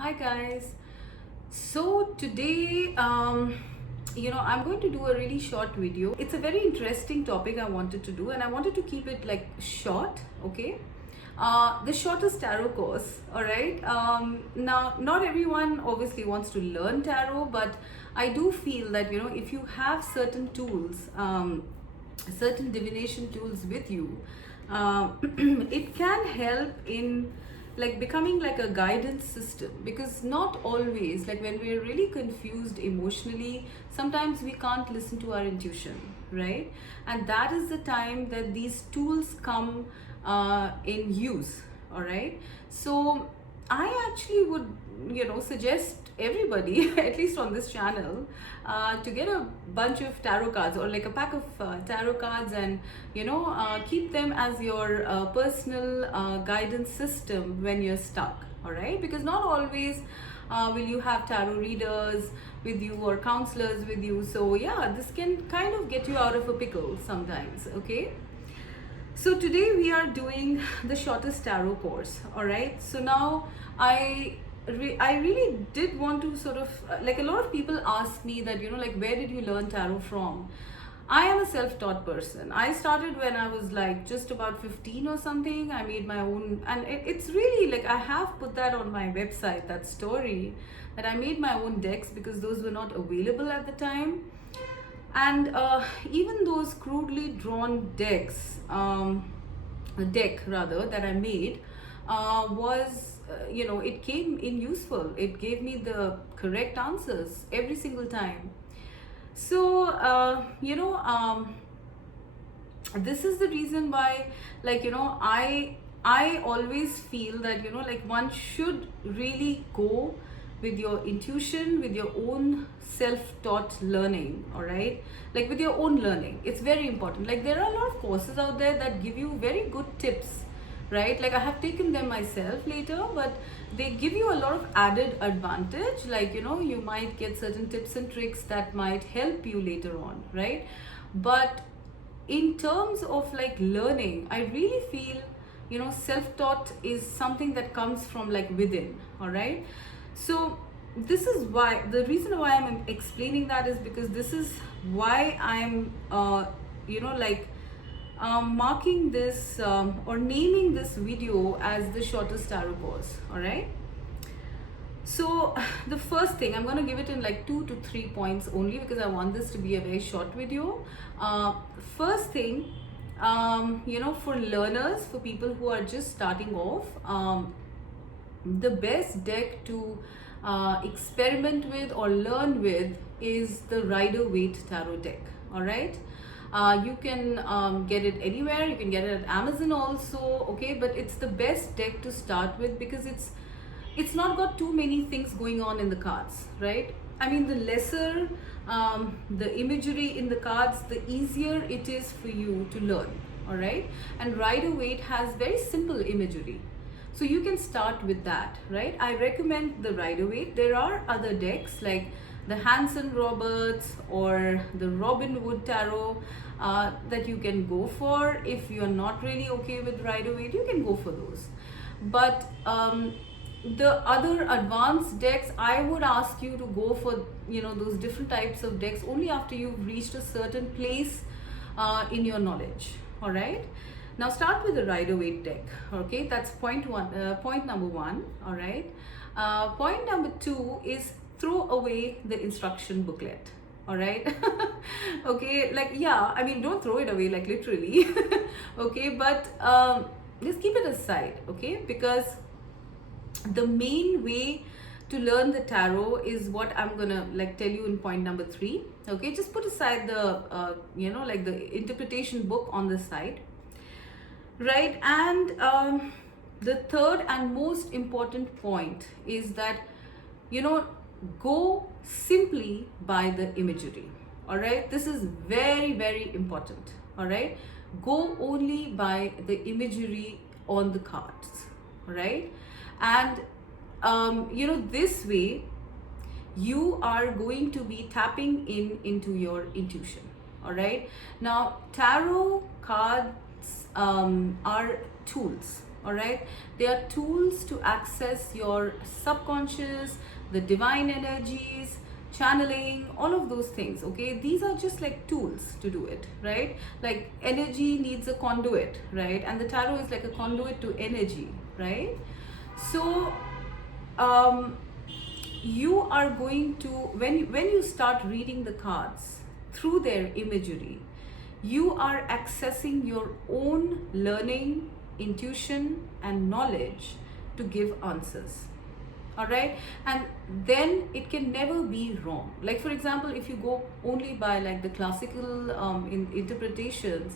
Hi guys. So today, I'm going to do a really short video. It's a very interesting topic I wanted to do, and I wanted to keep it like short. Okay. The shortest tarot course. All right. Now, not everyone obviously wants to learn tarot, but I do feel that if you have certain tools, certain divination tools with you, it can help in like becoming like a guidance system, because not always, like when we're really confused emotionally, sometimes we can't listen to our intuition, right? And that is the time that these tools come in use. All right. So I actually would suggest everybody at least on this channel to get a bunch of tarot cards, or like a pack of tarot cards, and keep them as your personal guidance system when you're stuck. All right, because not always will you have tarot readers with you or counselors with you. So yeah, this can kind of get you out of a pickle sometimes. Okay. So today we are doing the shortest tarot course. All right. So now I really did want to sort of like, a lot of people ask me that like, where did you learn tarot from? I am a self-taught person. I started when I was like just about 15 or something. I made my own, and it's really like, I have put that on my website, that story, that I made my own decks because those were not available at the time. And even those crudely drawn decks, the deck rather that I made was it came in useful. It gave me the correct answers every single time. So this is the reason why, like I always feel that like, one should really go with your intuition, with your own self-taught learning. All right, like with your own learning, it's very important. Like, there are a lot of courses out there that give you very good tips, right? Like, I have taken them myself later, but they give you a lot of added advantage. Like, you might get certain tips and tricks that might help you later on, right? But in terms of like learning, I really feel self-taught is something that comes from like within. All right. So this is why, the reason why I'm explaining that is because this is why I'm like marking this or naming this video as the shortest tarot course. All right. So the first thing, I'm going to give it in like 2 to 3 points only, because I want this to be a very short video. First thing, for learners, for people who are just starting off, the best deck to experiment with or learn with is the Rider-Waite Tarot deck. All right. You can get it anywhere. You can get it at Amazon also. Okay, but it's the best deck to start with because it's not got too many things going on in the cards, right? I mean, the lesser the imagery in the cards, the easier it is for you to learn. All right. And Rider-Waite has very simple imagery, so you can start with that, right? I recommend the Rider-Waite. There are other decks like the Hanson Roberts or the Robin Wood Tarot that you can go for. If you're not really okay with Rider-Waite, you can go for those. But the other advanced decks, I would ask you to go for those different types of decks only after you've reached a certain place in your knowledge. All right. Now start with the Rider-Waite deck. Okay, that's point number one. All right. Point number two is throw away the instruction booklet. All right. Okay, like, yeah, I mean, don't throw it away like literally. Okay, but just keep it aside. Okay, because the main way to learn the tarot is what I'm gonna like tell you in point number 3. Okay, just put aside the like the interpretation book on the side, right? And the third and most important point is that go simply by the imagery. All right, this is very, very important. All right, go only by the imagery on the cards. All right. And this way you are going to be tapping into your intuition. All right. Now, tarot cards are tools. all right? They are tools to access your subconscious, the divine energies, channeling, all of those things, okay? These are just like tools to do it, right? Like energy needs a conduit, right? And the tarot is like a conduit to energy, right? So um, you are going to, when you start reading the cards through their imagery, you are accessing your own learning, intuition and knowledge to give answers, all right? And then it can never be wrong. Like for example, if you go only by like the classical interpretations,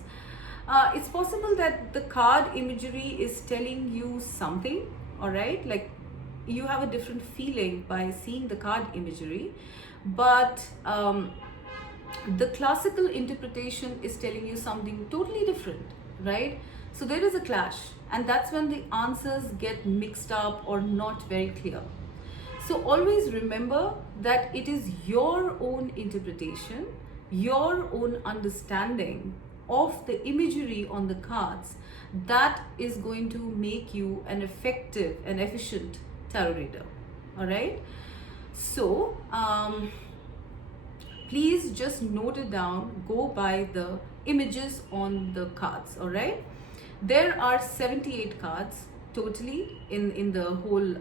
it's possible that the card imagery is telling you something, all right? Like you have a different feeling by seeing the card imagery, but the classical interpretation is telling you something totally different, right? So there is a clash, and that's when the answers get mixed up or not very clear. So always remember that it is your own interpretation, your own understanding of the imagery on the cards that is going to make you an effective and efficient tarot reader, all right? So please just note it down, go by the images on the cards, all right? There are 78 cards totally in the whole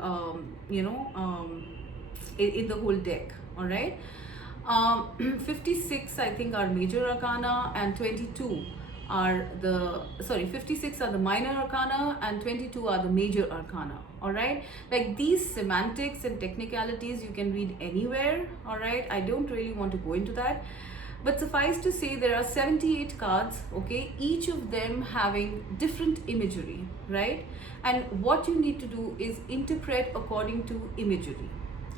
in the whole deck, all right? 56 I think are major arcana, and 22 are the 56 are the minor arcana and 22 are the major arcana, all right? Like these semantics and technicalities you can read anywhere, all right? I don't really want to go into that, but suffice to say there are 78 cards, okay, each of them having different imagery, right? And what you need to do is interpret according to imagery,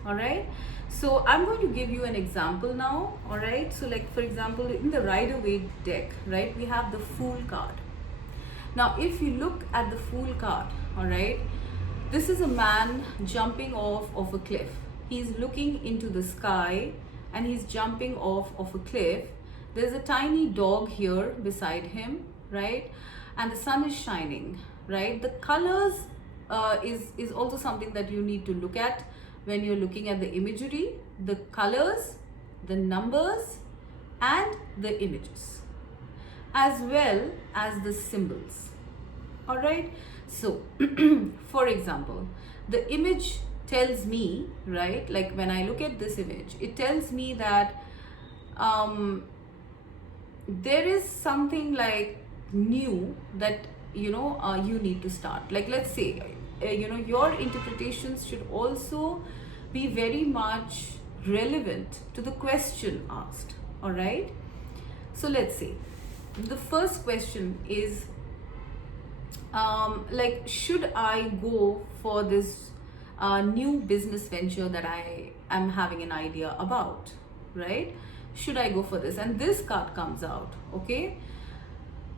all right? So I'm going to give you an example now, all right? So like for example, in the Rider-Waite deck, right, we have the Fool card. Now if you look at the Fool card, all right, this is a man jumping off of a cliff. He's looking into the sky and he's jumping off of a cliff. There's a tiny dog here beside him, right? And the sun is shining, right? The colors is also something that you need to look at when you're looking at the imagery, the colors, the numbers, and the images, as well as the symbols, all right? So for example, the image tells me, right, like when I look at this image, it tells me that there is something like new that you need to start. Like let's say your interpretations should also be very much relevant to the question asked, all right? So let's say the first question is like, should I go for this new business venture that I am having an idea about, right? Should I go for this? And this card comes out, okay?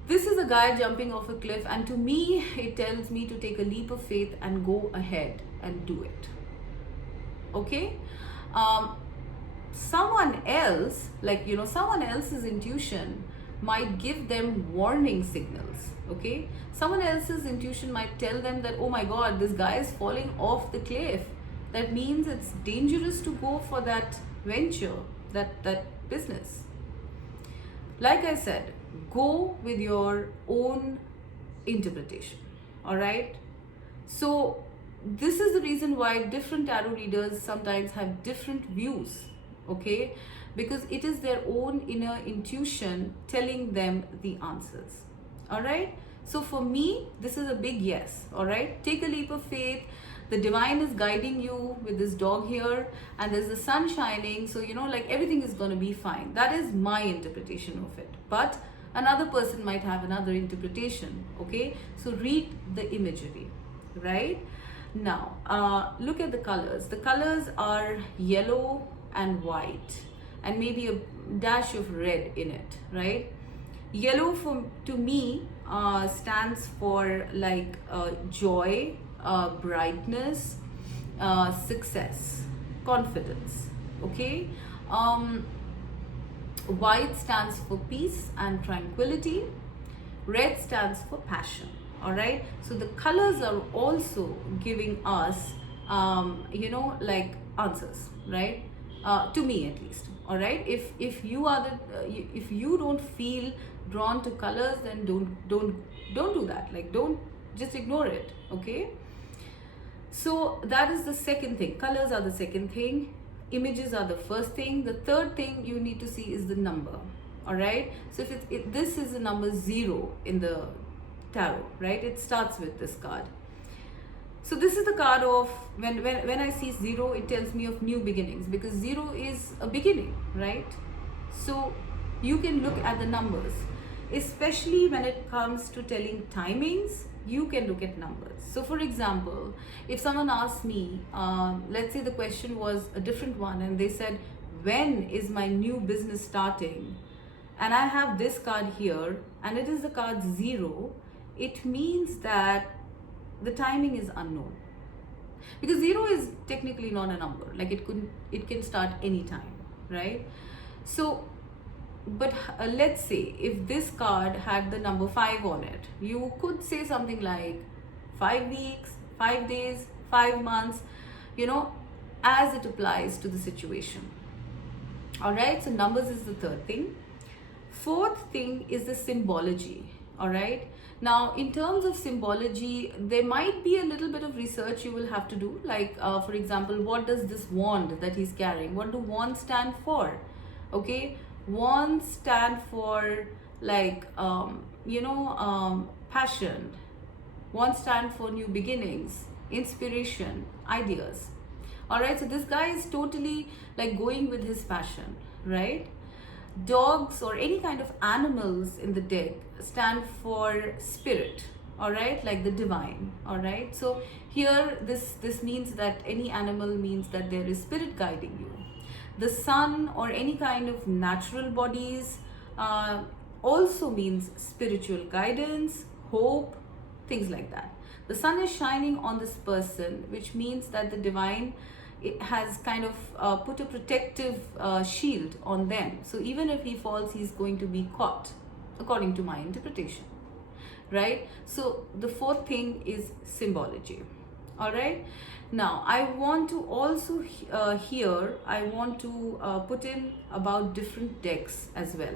This is a guy jumping off a cliff, and to me it tells me to take a leap of faith and go ahead and do it, okay? Someone else, like someone else's intuition might give them warning signals, okay? Someone else's intuition might tell them that, oh my god, this guy is falling off the cliff. That means it's dangerous to go for that venture, that business. Like I said, go with your own interpretation, all right? So this is the reason why different tarot readers sometimes have different views, okay? Because it is their own inner intuition telling them the answers, all right? So for me, this is a big yes, all right? Take a leap of faith. The divine is guiding you with this dog here, and there's the sun shining, so like everything is going to be fine. That is my interpretation of it, but another person might have another interpretation, okay? So read the imagery, right? Now look at the colors. The colors are yellow and white, and maybe a dash of red in it, right? Yellow to me stands for like joy, brightness, success, confidence, okay? White stands for peace and tranquility. Red stands for passion, all right? So the colors are also giving us like answers, right? To me at least, all right? If you are if you don't feel drawn to colors, then don't do that. Like, don't just ignore it, okay? So that is the second thing. Colors are the second thing, images are the first thing. The third thing you need to see is the number, all right? So if this is the number 0 in the tarot, right? It starts with this card. So this is the card of when I see 0, it tells me of new beginnings, because 0 is a beginning, right? So you can look at the numbers, especially when it comes to telling timings. You can look at numbers. So for example, if someone asks me, let's say the question was a different one, and they said, when is my new business starting? And I have this card here, and it is the card 0. It means that the timing is unknown, because 0 is technically not a number. Like, it can start anytime, right? So but let's say if this card had the number 5 on it, you could say something like 5 weeks, 5 days, 5 months, as it applies to the situation, all right? So numbers is the third thing. Fourth thing is the symbology, all right? Now, in terms of symbology, there might be a little bit of research you will have to do. Like, for example, what does this wand that he's carrying, what do wands stand for? Okay, wands stand for, like, passion. Wands stand for new beginnings, inspiration, ideas, all right? So this guy is totally like going with his passion, right? Dogs or any kind of animals in the deck stand for spirit, all right, like the divine, all right? So here this means that any animal means that there is spirit guiding you. The sun or any kind of natural bodies also means spiritual guidance, hope, things like that. The sun is shining on this person, which means that the divine, it has kind of put a protective shield on them. So even if he falls, he's going to be caught, according to my interpretation, right? So the fourth thing is symbology, all right? Now I want to also I want to put in about different decks as well.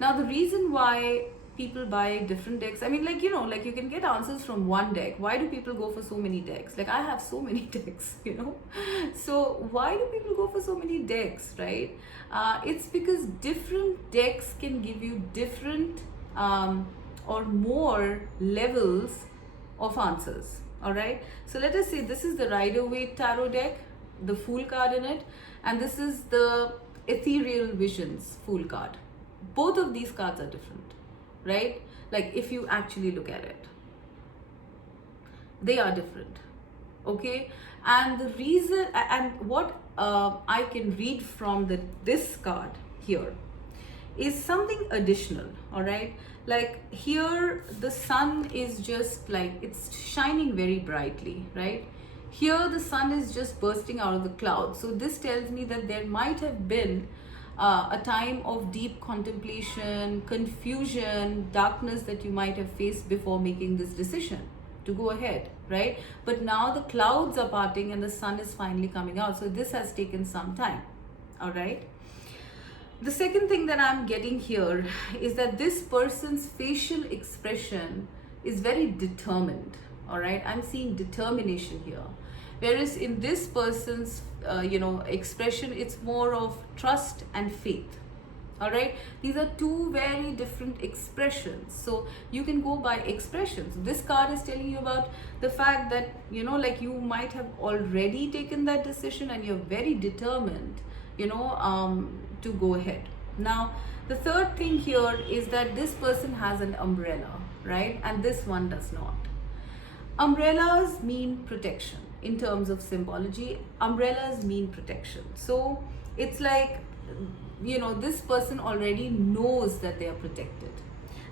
Now the reason why people buy different decks, I mean, like, like you can get answers from one deck. Why do people go for so many decks? Like, I have so many decks, so why do people go for so many decks, right? It's because different decks can give you different or more levels of answers, all right? So let us say this is the Rider-Waite tarot deck, the Fool card in it, and this is the Ethereal Visions Fool card. Both of these cards are different, right? Like, if you actually look at it, they are different, okay? And the reason, and what I can read from this card here is something additional, all right? Like, here the sun is just like, it's shining very brightly, right? Here the sun is just bursting out of the clouds. So this tells me that there might have been a time of deep contemplation, confusion, darkness that you might have faced before making this decision to go ahead, right? But now the clouds are parting and the sun is finally coming out. So this has taken some time, all right? The second thing that I'm getting here is that this person's facial expression is very determined, all right? I'm seeing determination here. Whereas in this person's, expression, it's more of trust and faith, all right? These are two very different expressions. So you can go by expressions. This card is telling you about the fact that, like, you might have already taken that decision and you're very determined, to go ahead. Now, the third thing here is that this person has an umbrella, right? And this one does not. Umbrellas mean protection. In terms of symbology, umbrellas mean protection. So it's like, this person already knows that they are protected.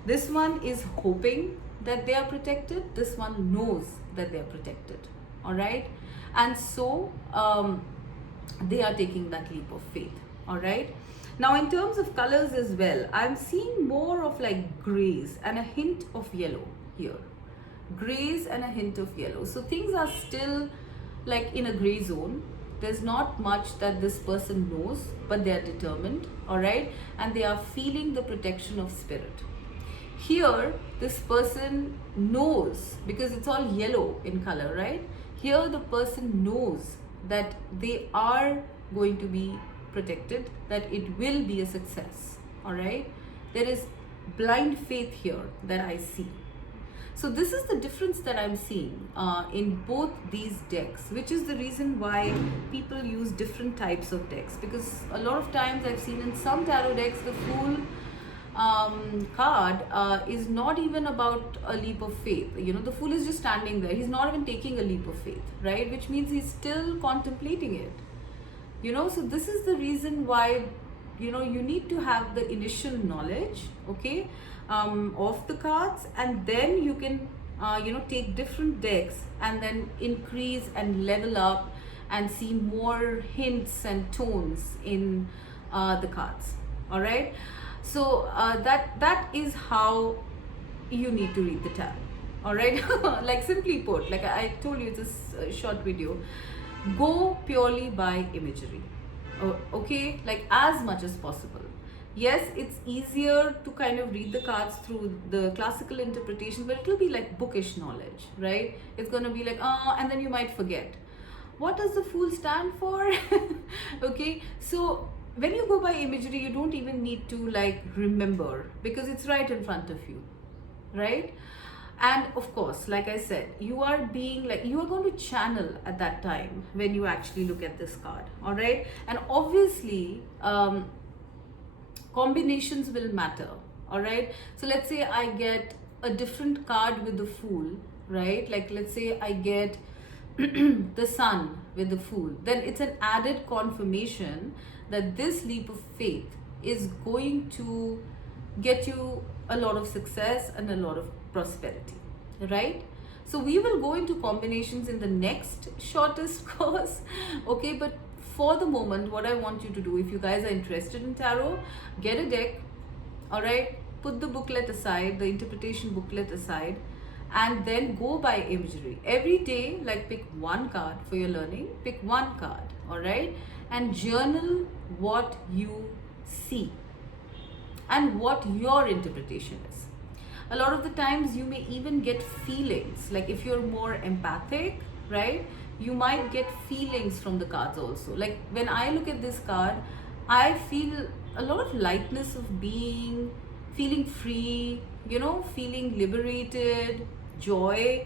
This one is hoping that they are protected. This one knows that they are protected, all right? And so they are taking that leap of faith, all right? Now, in terms of colors as well, I'm seeing more of like grays and a hint of yellow here. grays and a hint of yellow. So things are still like in a gray zone. There's not much that this person knows, but they are determined, all right, and they are feeling the protection of spirit. Here this person knows, because it's all yellow in color, right? Here the person knows that they are going to be protected, that it will be a success, all right? There is blind faith here that I see. So this is the difference that I'm seeing in both these decks, which is the reason why people use different types of decks, because a lot of times I've seen in some tarot decks the Fool card is not even about a leap of faith. You know, the Fool is just standing there. He's not even taking a leap of faith, right? Which means he's still contemplating it. You know, so this is the reason why, you know, you need to have the initial knowledge, okay, of the cards, and then you can you know, take different decks and then increase and level up and see more hints and tones in the cards, all right? So that is how you need to read the tarot, all right? Like simply put, like I told you, it's a short video. Go purely by imagery, okay, like as much as possible. Yes, it's easier to kind of read the cards through the classical interpretation, but it'll be like bookish knowledge, right? It's going to be like, and then you might forget. What does the Fool stand for? Okay, so when you go by imagery, you don't even need to like remember, because it's right in front of you, right? And of course, like I said, you are being like, you are going to channel at that time when you actually look at this card, all right? And obviously, combinations will matter, all right? So let's say I get a different card with the Fool, right? Like let's say I get the Sun with the Fool, then it's an added confirmation that this leap of faith is going to get you a lot of success and a lot of prosperity, right? So we will go into combinations in the next shortest course, okay? But for the moment, what I want you to do, if you guys are interested in tarot, get a deck, all right? Put the booklet aside, the interpretation booklet aside, and then go by imagery. Every day, like pick one card for your learning, pick one card, all right? And journal what you see and what your interpretation is. A lot of the times you may even get feelings, like if you're more empathic, right? You might get feelings from the cards also. Like when I look at this card, I feel a lot of lightness of being, feeling free, you know, feeling liberated, joy,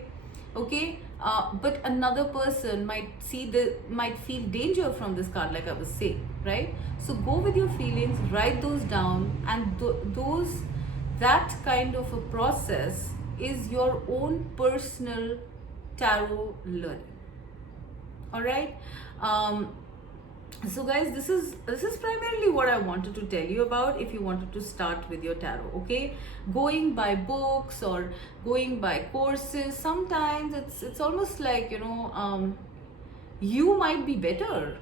okay? But another person might feel danger from this card, like I was saying, right? So go with your feelings, write those down, and that kind of a process is your own personal tarot learning, all right? So guys, this is primarily what I wanted to tell you about. If you wanted to start with your tarot, okay, going by books or going by courses, sometimes it's almost like, you know, you might be better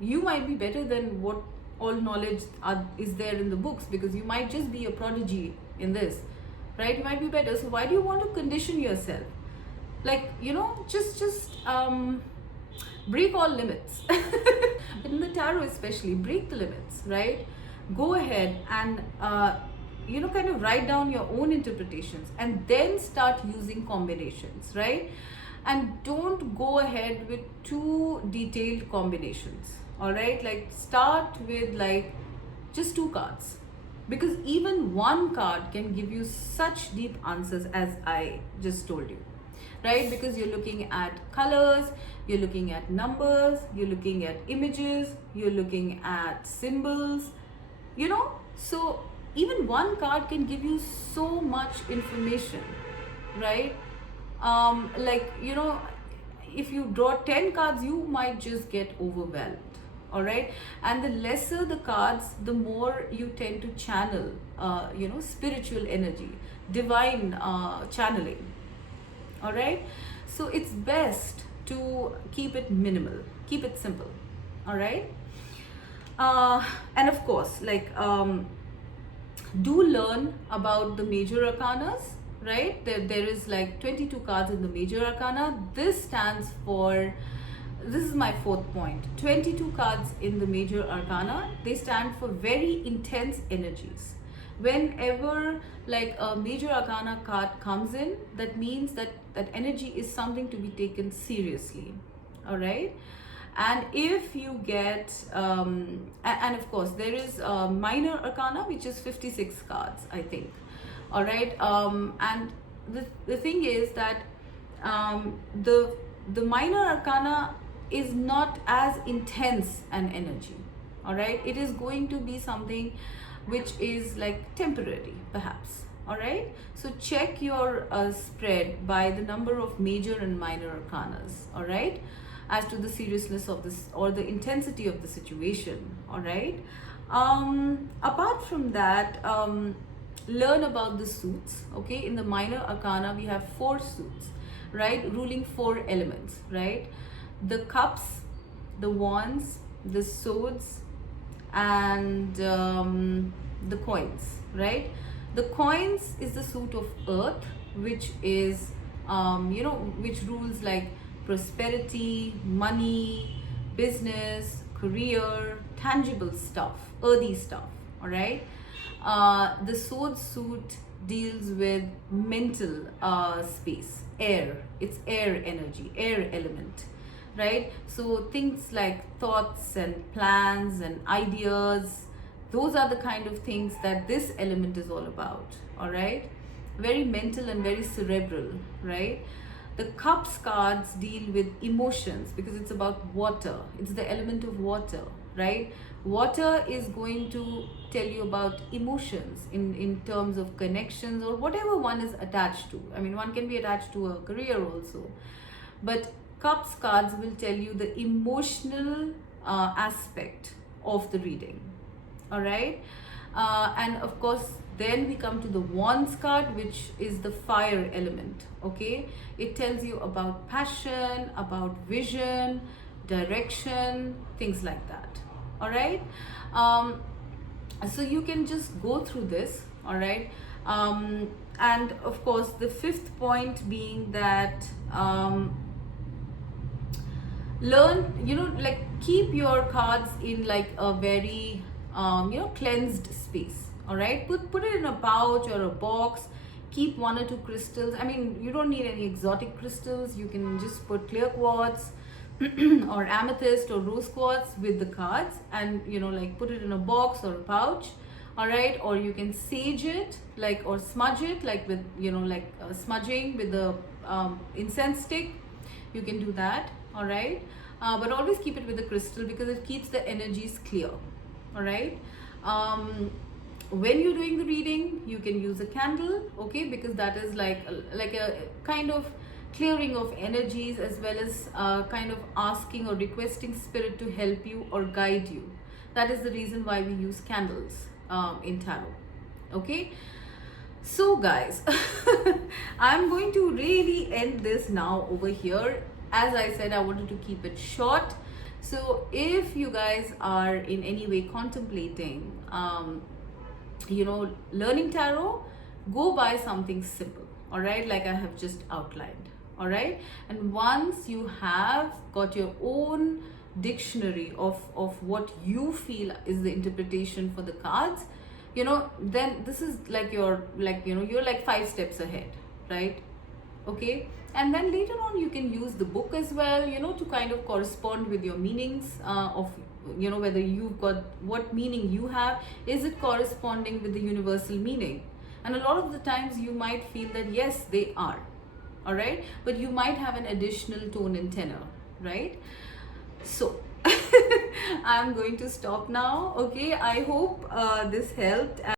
than what all knowledge is there in the books, because you might just be a prodigy in this, right? You might be better. So why do you want to condition yourself? Like, you know, just break all limits. In the tarot especially, break the limits, right? Go ahead and you know, kind of write down your own interpretations and then start using combinations, right? And don't go ahead with too detailed combinations, all right? Like start with like just 2 cards, because even one card can give you such deep answers as I just told you, right? Because you're looking at colors, you're looking at numbers, you're looking at images, you're looking at symbols, you know? So even one card can give you so much information, right? Like, you know, if you draw 10 cards, you might just get overwhelmed, all right? And the lesser the cards, the more you tend to channel, you know, spiritual energy, divine channeling, all right? So it's best to keep it minimal, keep it simple, all right? And of course, like do learn about the major arcanas, right? There is like 22 cards in the major arcana. This stands for, this is my fourth point, 22 cards in the major arcana, they stand for very intense energies. Whenever like a major arcana card comes in, that means that that energy is something to be taken seriously. All right. And if you get and of course there is a minor arcana which is 56 cards, I think. All right. And the thing is that the minor arcana is not as intense an energy. All right, it is going to be something which is like temporary perhaps. All right, so check your spread by the number of major and minor arcanas. All right, as to the seriousness of this or the intensity of the situation. All right, apart from that, learn about the suits. Okay, in the minor arcana we have 4 suits, right, ruling 4 elements, right? The cups, the wands, the swords, and the coins, right? The coins is the suit of earth, which is which rules like prosperity, money, business, career, tangible stuff, earthy stuff. All right. The sword suit deals with mental space, air. It's air energy, air element, right? So things like thoughts and plans and ideas, those are the kind of things that this element is all about. All right, very mental and very cerebral, right? The cups cards deal with emotions because it's about water. It's the element of water, right? Water is going to tell you about emotions in terms of connections or whatever one is attached to. I mean, one can be attached to a career also, but cups cards will tell you the emotional aspect of the reading. All right. And of course then we come to the wands card, which is the fire element. Okay, it tells you about passion, about vision, direction, things like that. All right. So you can just go through this. All right. And of course the 5th point being that learn, like keep your cards in like a very cleansed space. All right, put it in a pouch or a box. Keep 1 or 2 crystals. I mean, you don't need any exotic crystals. You can just put clear quartz or amethyst or rose quartz with the cards, and like put it in a box or a pouch. All right, or you can sage it like, or smudge it like with smudging with the incense stick. You can do that. All right, but always keep it with the crystal because it keeps the energies clear. All right. When you're doing the reading, you can use a candle, okay, because that is like a kind of clearing of energies, as well as kind of asking or requesting spirit to help you or guide you. That is the reason why we use candles in tarot. Okay, so guys, I'm going to really end this now over here. As I said, I wanted to keep it short. So if you guys are in any way contemplating learning tarot, go buy something simple. All right, like I have just outlined. All right, and once you have got your own dictionary of what you feel is the interpretation for the cards, then this is like you're like 5 steps ahead, right? Okay, and then later on you can use the book as well, to kind of correspond with your meanings of whether you've got what meaning you have, is it corresponding with the universal meaning? And a lot of the times you might feel that yes, they are. All right, but you might have an additional tone and tenor, right? So I'm going to stop now. Okay, I hope this helped.